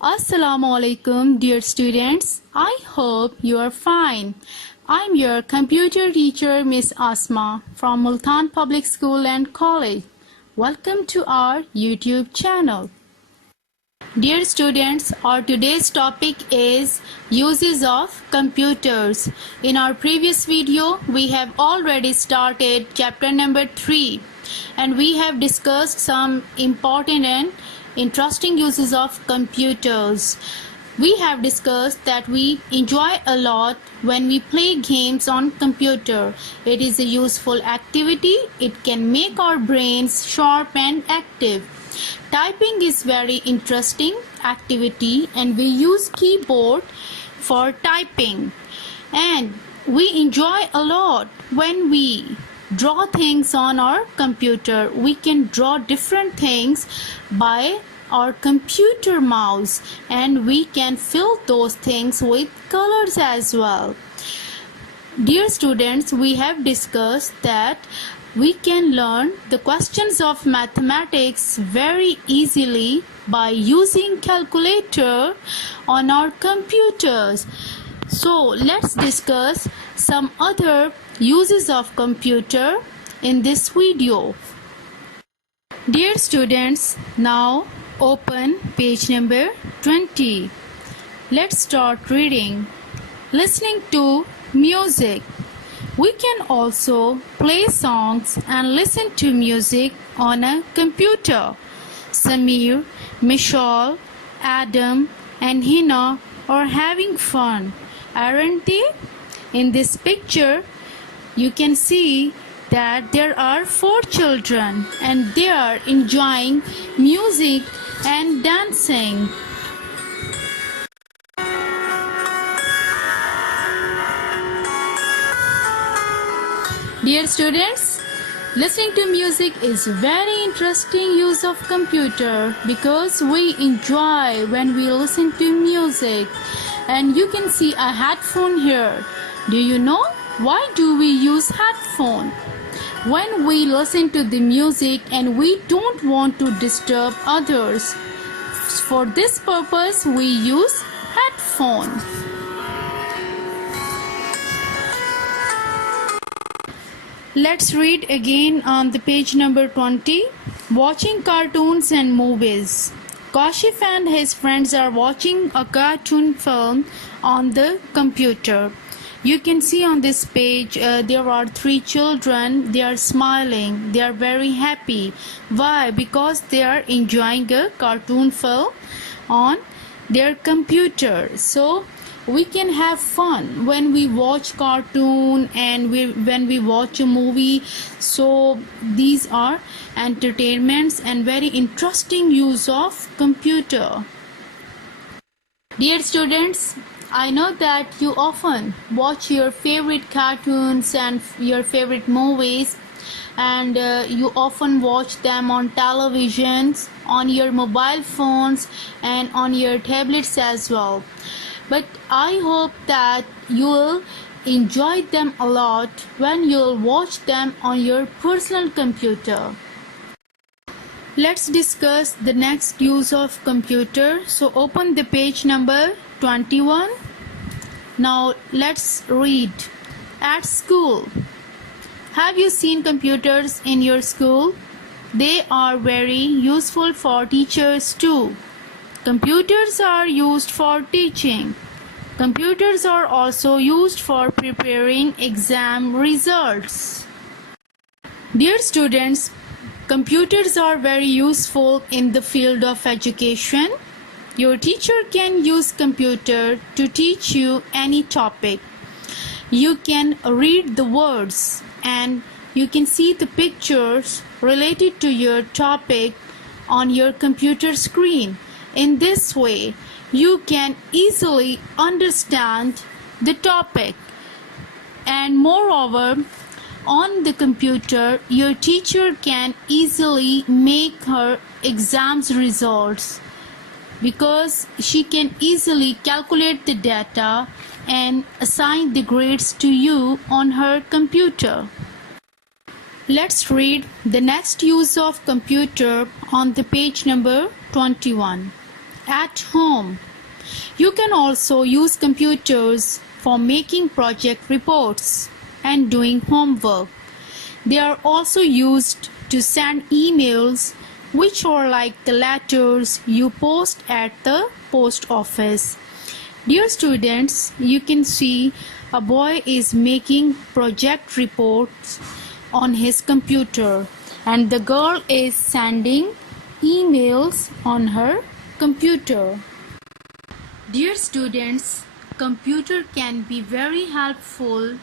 Assalamu alaikum, dear students. I hope you are fine. I'm your computer teacher, Miss Asma, from Multan Public School and College. Welcome to our YouTube channel. Dear students, our today's topic is uses of computers. In our previous video, we have already started chapter number 3 and we have discussed some important and interesting uses of computers. We have discussed that we enjoy a lot when we play games on computer. It is a useful activity. It can make our brains sharp and active. Typing is very interesting activity and we use keyboard for typing. And we enjoy a lot when we draw things on our computer. We can draw different things by our computer mouse and we can fill those things with colors as well. Dear students, we have discussed that we can learn the questions of mathematics very easily by using calculator on our computers. So let's discuss some other uses of computer in this video. Dear students, now open page number 20. Let's start reading. Listening to music. We can also play songs and listen to music on a computer. Samir, Michelle, Adam and Hina are having fun, aren't they? In this picture, you can see that there are 4 children and they are enjoying music and dancing. Dear students, listening to music is very interesting use of computer because we enjoy when we listen to music. And you can see a headphone here. Do you know why do we use headphone? When we listen to the music and we don't want to disturb others. For this purpose we use headphone. Let's read again on the page number 20. Watching cartoons and movies. Kashif and his friends are watching a cartoon film on the computer. You can see on this page there are 3 children. They are smiling. They are very happy. Why? Because they are enjoying a cartoon film on their computer. So we can have fun when we watch cartoon and when we watch a movie. So these are entertainments and very interesting use of computer. Dear students, I know that you often watch your favorite cartoons and your favorite movies and you often watch them on televisions, on your mobile phones and on your tablets as well. But I hope that you will enjoy them a lot when you will watch them on your personal computer. Let's discuss the next use of computer. So open the page number 21. Now let's read. At school. Have you seen computers in your school? They are very useful for teachers too. Computers are used for teaching. Computers are also used for preparing exam results. Dear students, computers are very useful in the field of education. Your teacher can use computer to teach you any topic. You can read the words and you can see the pictures related to your topic on your computer screen. In this way, you can easily understand the topic. And moreover, on the computer, your teacher can easily make her exams results because she can easily calculate the data and assign the grades to you on her computer. Let's read the next use of computer on the page number 21. at home. You can also use computers for making project reports and doing homework. They are also used to send emails, which are like the letters you post at the post office. Dear students, you can see a boy is making project reports on his computer, and the girl is sending emails on her computer. Dear students, computer can be very helpful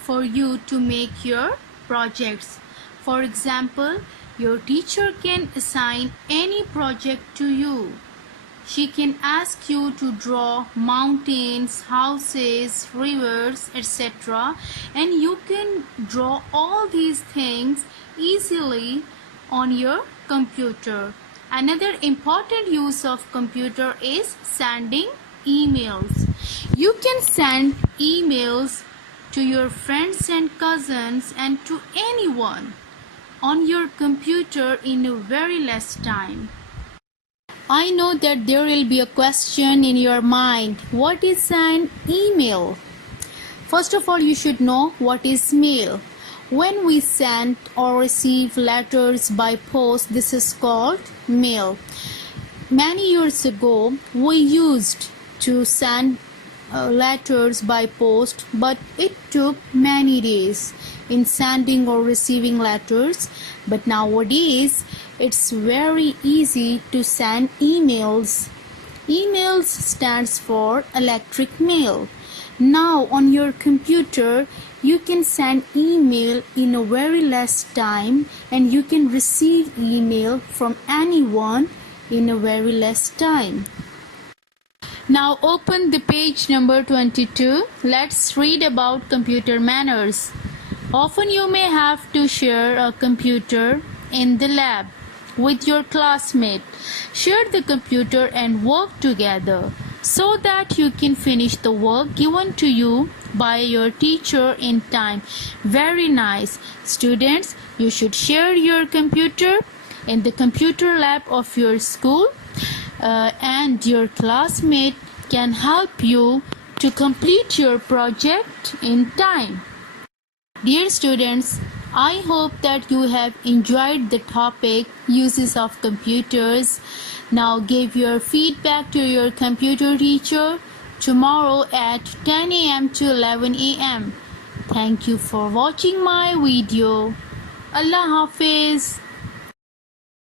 for you to make your projects. For example, your teacher can assign any project to you. She can ask you to draw mountains, houses, rivers, etc. And you can draw all these things easily on your computer. Another important use of computer is sending emails. You can send emails to your friends and cousins and to anyone on your computer in a very less time. I know that there will be a question in your mind. What is an email? First of all, you should know what is mail. When we send or receive letters by post, this is called mail. Many years ago, we used to send letters by post, but it took many days in sending or receiving letters. But nowadays, it's very easy to send emails. Emails stands for electric mail. Now on your computer, you can send email in a very less time, and you can receive email from anyone in a very less time. Now open the page number 22. Let's read about computer manners. Often you may have to share a computer in the lab with your classmate. Share the computer and work together so that you can finish the work given to you by your teacher in time. Very nice. Students, you should share your computer in the computer lab of your school, and your classmate can help you to complete your project in time. Dear students, I hope that you have enjoyed the topic uses of computers. Now give your feedback to your computer teacher tomorrow at 10 a.m. to 11 a.m. Thank you for watching my video. Allah Hafiz.